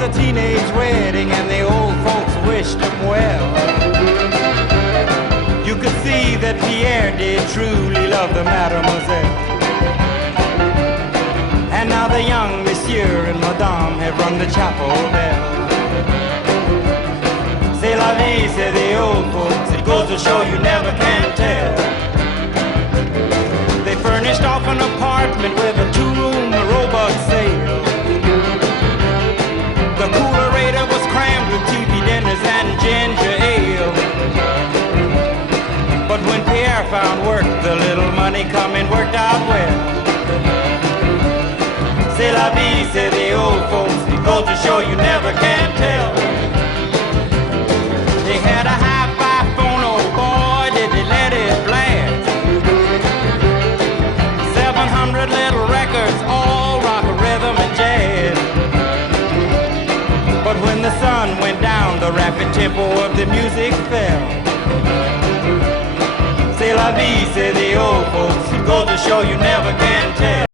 was a teenage wedding and the old folks wished him well. You could see that Pierre did truly love the mademoiselle. And now the young monsieur and madame have rung the chapel bell. C'est la vie, say the old folks, it goes to show you never can tell. They furnished off an apartment with a two-room robot sale. The coolerator was crammed with TV dinners and ginger ale. But when Pierre found work, the little money coming worked out well. C'est la vie, say the old folks, it goes to show you never can tell. They had a hi-fi phone, oh boy, did they let it blast. 700 little records, all rock, rhythm, and jazz. But when the sun went down, the rapid tempo of the music fell. C'est la vie, say the old folks, it goes to show you never can tell.